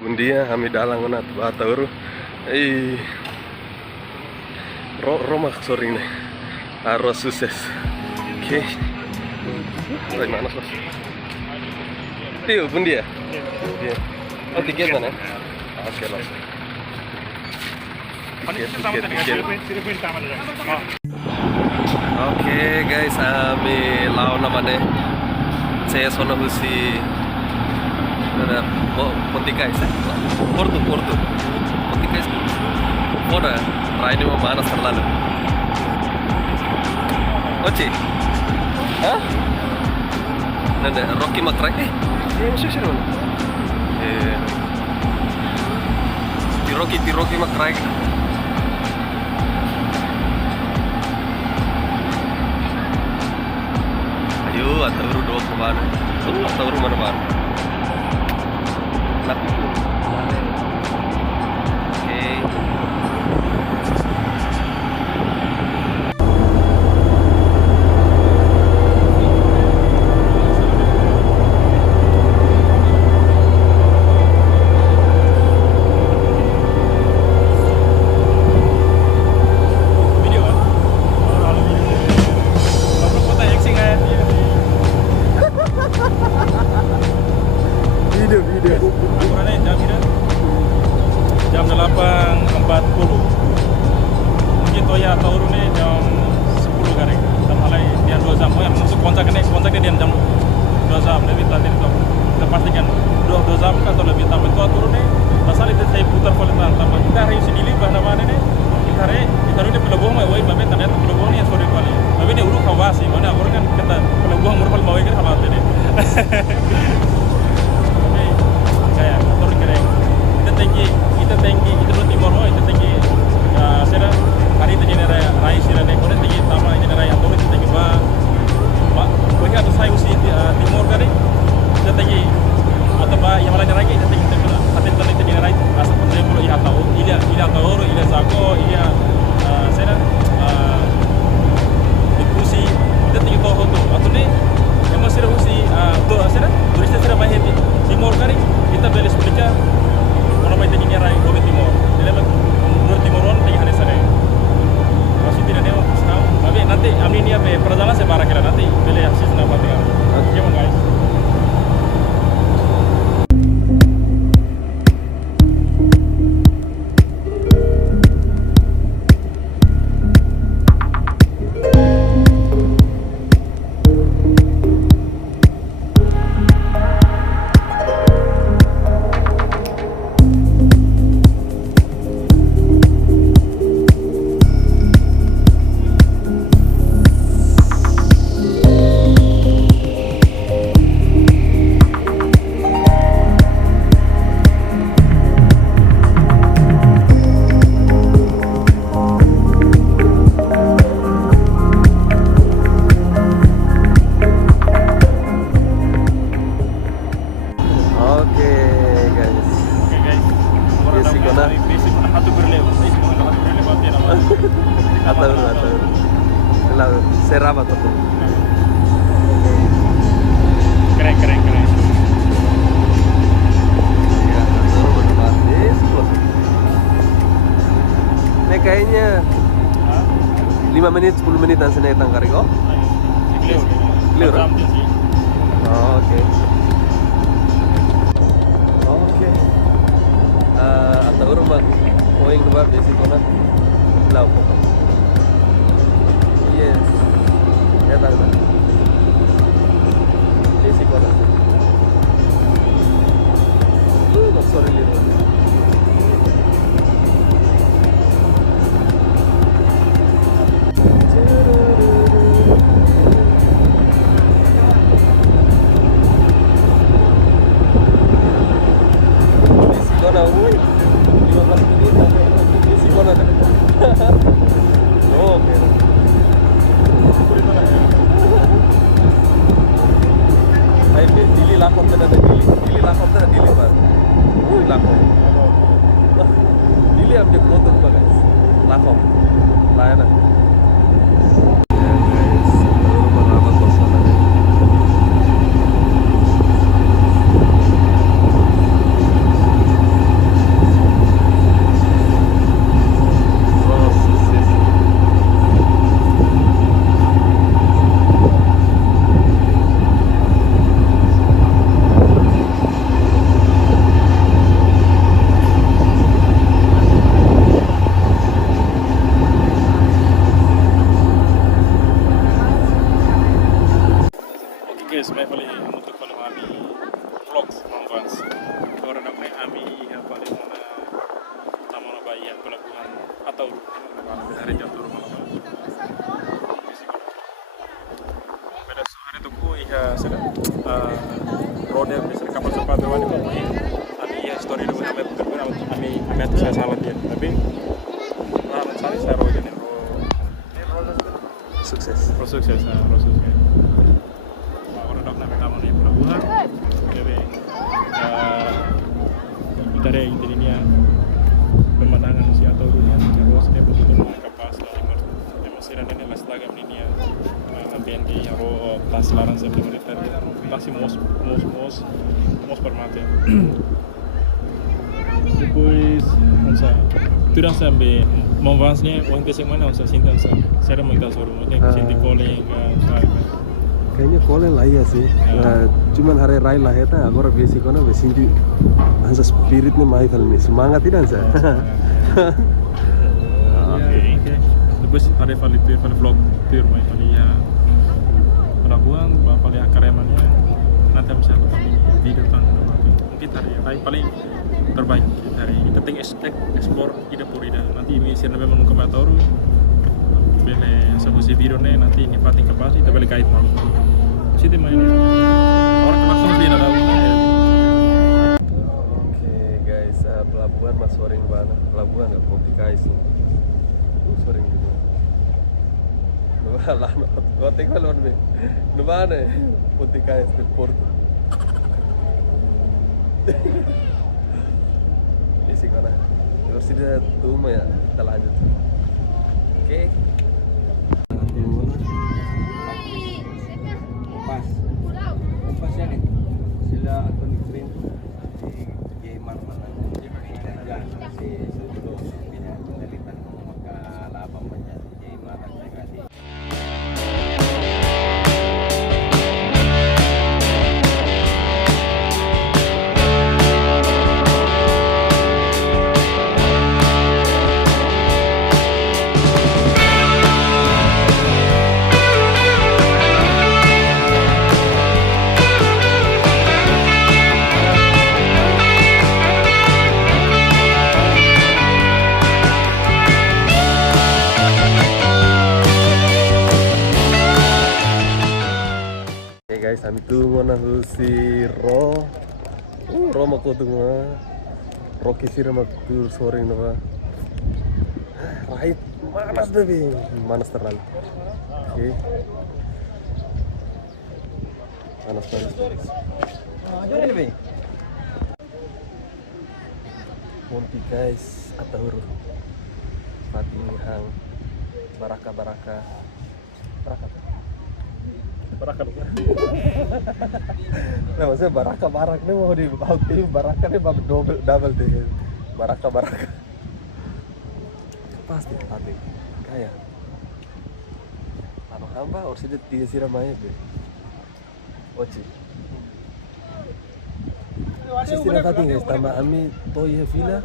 Bundia kami dalang unat batauru. Romak sorry nih. Arroz sukses. Oke. Dari mana sos? Bundia. Iya. Oh tiket mana? Oke lah. Tiket. Oke guys, kami lawan namanya. Saya sono husi. Ada Ponticais. Porto. Ponticais. Ora, Raini mau mana selalu. Oci. Hah? Nanda Rocky McRae. Masih sih mana? Di Rocky McRae. Ayo, atau dua kemana? Atau mana? Jam 8.40 mungkin toya atau urune jam 10 kali dan halai dia 2 jam yang masuk kontaknya dia jam 2 jam lebih tadi kita pastikan 2 jam atau lebih tambah itu turunnya pasal itu saya putar kualitas tambah kita hari sendiri bahan mana ini kita ini pelabuhan mau woi babe ternyata pelabuhan yang sore kali babe dia urut kawasi mana aku kan kita pelabuhan murpal mau kan sama ini kayak turun kering kita tinggi itu timur itu tinggi saya hari itu jadi rai sila nih kalau tinggi tambah ini rai atau itu tinggi bah bagi atau saya usi timur kali kita tinggi atau bah yang lain lagi kita tinggi hati itu jadi rai asal saya perlu iya tahu iya zako iya saya diskusi kita tinggi tahu tuh atau nih yang masih usi tuh saya turis saya banyak timur kali kita beres bekerja kalau mau tinggi rai boleh timur jadi menurut timuron tinggi hari sana masih tidak ada sekarang tapi nanti amin ya perjalanan saya barang kira nanti beli aksi senang banget gimana guys. Seraba tuh. Keren. Ya, otomatis. Ini kayaknya 5 menit, 10 menit dan senai tangkar kok. Clear. Oke. Atau rumah poin dua basic kona. Lau pokok. Yes. Ya tahu kan. Basic kona. Sorry liru. Kona woi 15 menit isi kona kan oke hai dili lakon tanda dili bar lakon dili amde kotor guys lakon layanan story itu amet saya salah dia tapi saya roh ini Sukses. sukses orang dok nama kamu nih pelabuhan jadi kita ada intinya pemandangan si atau dunia terus dia betul-betul kapas dan masih ada nih las lagam ini ya nanti yang roh pas larang sebelum militer masih mos permate depois onsa turang sampai memvansnya orang tesek mana onsa sinta onsa saya mau kita suruh maksudnya sinti calling Kayaknya kolen lah ya sih. Cuman hari raya lah eta agora basic kono besinti ansa spirit nih mai kali nih semangat tidak ansa. Oke. Depois pada vlog tour mai kali ya pelabuhan paling akaremannya nanti bisa video tentang mungkin hari paling terbaik dari kita tinggal explore ida purida nanti ini sih namanya menunggu Batauru bele sebuah video nih nanti ini pating ke pas kita balik kait malu sih main orang langsung dia ada Oke guys, pelabuhan mas soring banget. Pelabuhan nggak Ponti Kais. Soring gitu. Lah, kau tinggal luar be. Mana Ponti Kais di Porto. Isi kana. Terus sudah tuma ya, kita lanjut. Oke. Pas ya nih, sila Anthony Green di Marmana. Ya, si sebelum pindah penelitian maka labang menjadi di Marmana kasih. Guys, kami tunggu na si Ro mako tunggu Ro kisir maktur soring na ba right manas deh manas terlalu oke panas Jadi nih, Ponti guys atau Patihang baraka nah maksudnya baraka nih mau di tim baraka nih double deh baraka pasti kayak anu hamba harus dia tiga siram aja be oci sistem tadi guys tambah ami toya villa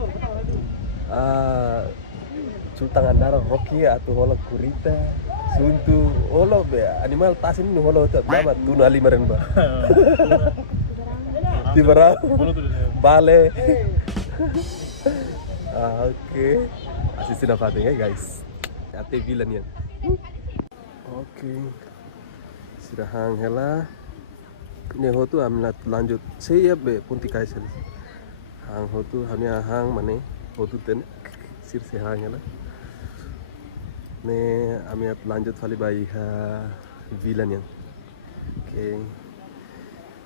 Sultan Andara Rocky atau hola kurita suntu holo be animal tas ini holo tak berapa tuh nali meren ba di berapa bale oke asisten apa ya guys ate villain ya oke sudah hang hela ini hotu amna lanjut saya be Ponti Kais hang hotu hamnya hang mane hotu ten sir se hang hela nih kami lanjut kali bayi villain yang oke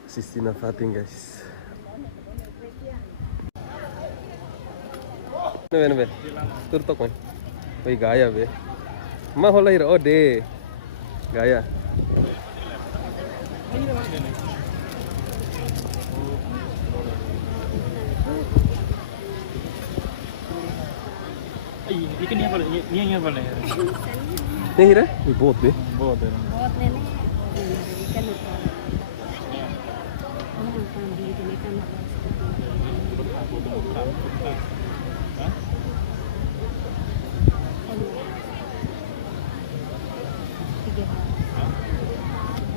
Sistina Fatin guys nebe turtok man bayi gaya be mah holai ro de gaya ikan yang apa nih? nih hira di bot be Bot Buat nenek ikan apa? Ini akan dijadikan tiga hari.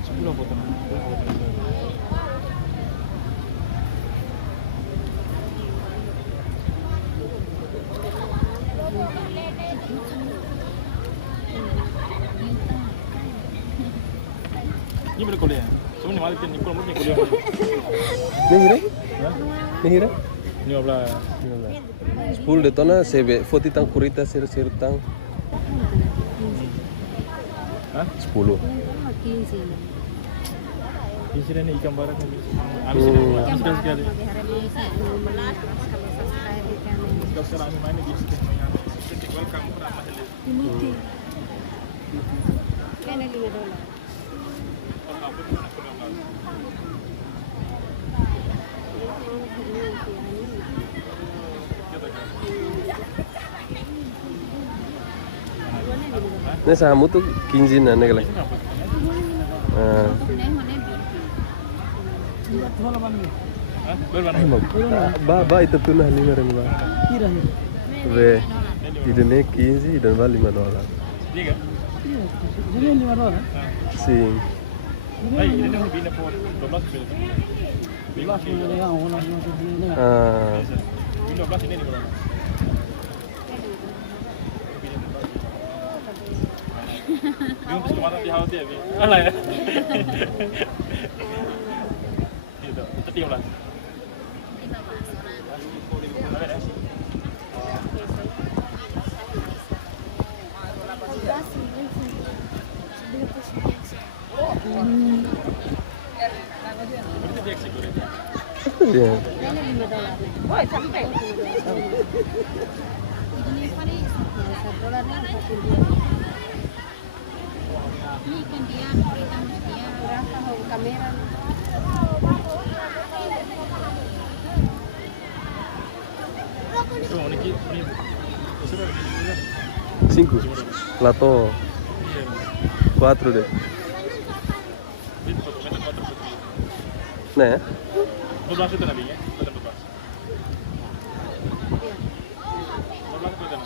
10 potong. Ini berkuliah. Cuma nih malah kan kuliah. nih hira nih hira 15. 10 de tona sebe foti tang kurita sir tang Hah? 10. Ini 15. Di sini nih ikan barang Hmm. Ikan sekali. bakar bagi hari ini 10 kalau subscribe ikan ini. Kalau sekarang ini main di sini. Welcome pernah mahal. Dimuti. Kayaknya $5. Nah sahamu tuh 15 na negala. Ah, Hah? Berapa? ba itu tunah 5 ren ba. Ve idane 15 dan ba $5. Liga? Sim. Ay, ini yang bina po 12 bil. 12 bil. Ah, Ini 12 ini berapa? Yung gusto ko di hawak dia, ala ya. Gitu, itu 13. ya. Kayaknya $5. Woi, sampai. Ini kali $1 nih 40. Ini ikan dia, ikan dia. Berapa mau kamera? Oh, ini 5. Plato 4 deh. Nah ya. 12 itu nabinya, betul 12. 12 itu kan.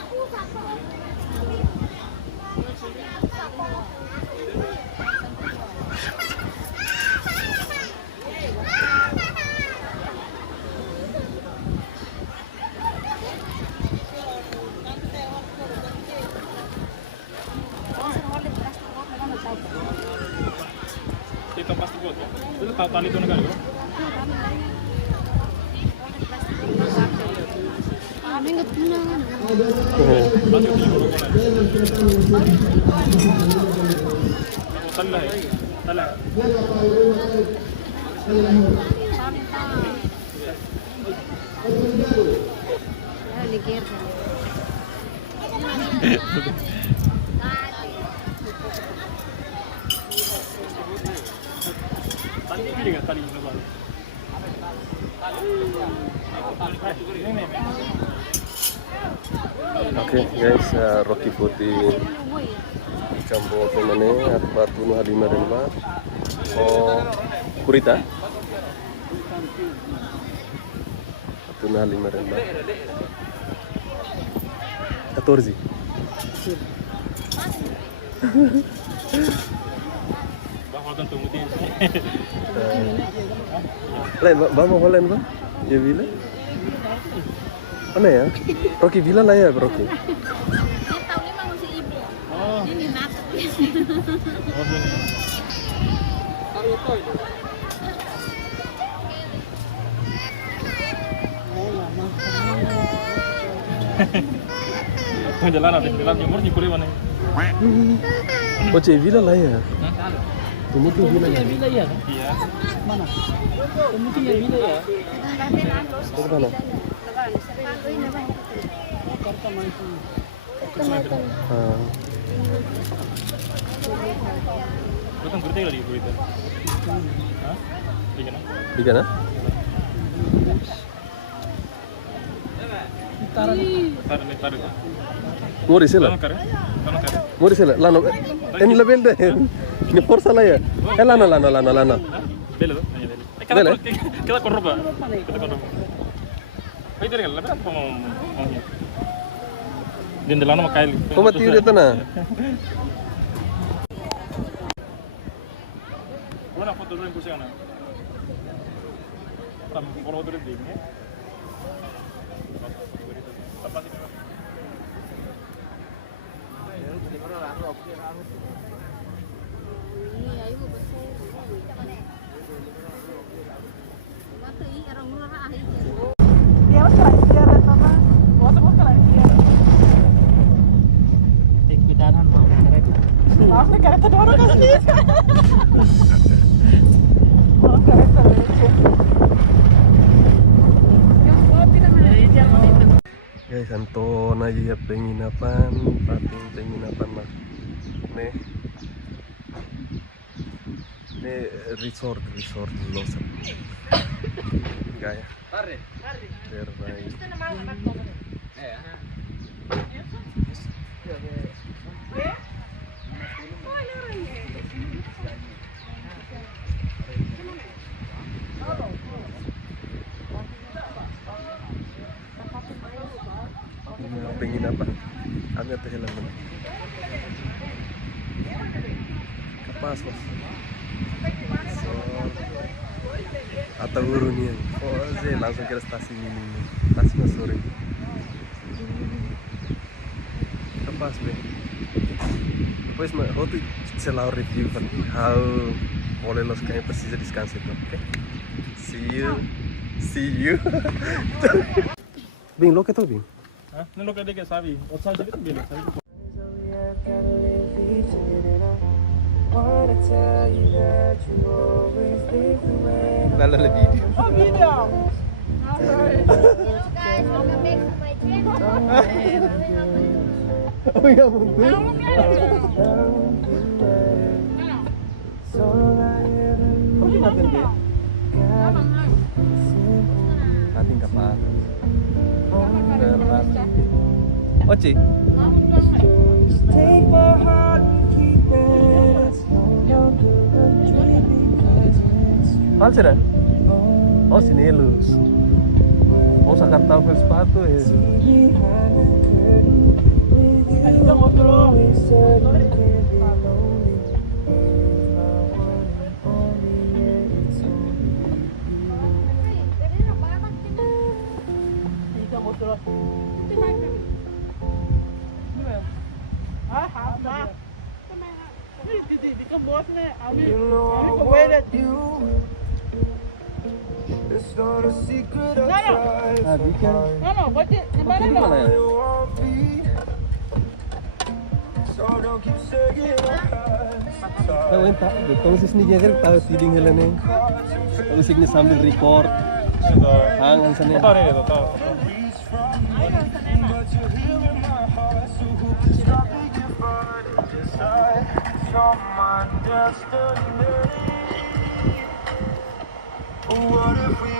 Itu pasti buat ya. Itu tali itu negara. Ingat tunangan. Salah ya. Salah. Ligir. Tali ini juga tali itu. Oke guys, Rocky Putih ikan boto mana apa tunuh 5 ren ba. Oh, kurita. Tunuh 5 ren ba. 14. Bahwa tentu mungkin. Lain ba mau Holland ba? Ya bila? Mana ya? Rocky Villa lah ya, Rocky. Dia tahu ini mah masih ibu. Oh, Ini nak. oh sini. Jalan ada, jalan jemur di kuri mana? Oh, cek Villa lah ya. Tunggu tuh Villa ya. Iya. Ke mana? Ah, Betul kurti lagi kurita. Hah? Di mana? di kana? Taruh. Mau di sila? Tanah kare. Mau di sila? Lano. Ini lebih deh. Ini forsa lah ya. Lano. Bela tuh. Bela? Kita korba. Ay, dire la verdad como din delano makail. Kau mati udah tanah. Una foto dulu yang sana. Tam foto dulu di ini. Apa sih? Ini ayo besar. Mati orang murah ah itu. guys, anton aja ya penginapan, pating penginapan mah. Nih resort Losan. Enggak ya? Terbaik. Penginapan. Kami atas jalan mana? Kapas mas. So, atau urunnya. Oh, saya langsung ke stasiun ini. Stasiun sore. Kapas be. Pois mas, how to sell review kan? How boleh los kayak persis descanse itu, oke? See you. Bing, lo que tu bing? Hah? Ini lo kayak dia sabi. O sabi itu bilang sabi. Lala la video. Oh, video. Hello guys, welcome back to my channel. Oh ya mungkin. Kau cuma tadi. Tadi nggak apa. Oci. Palsera? Oh sini lus. Oh Jakarta fue sepatu ya. Tahu entah, kongsi sini jadi tahu tiding helene. Usiknya sambil record. Hangan sana. Tahu deh, tahu. What if we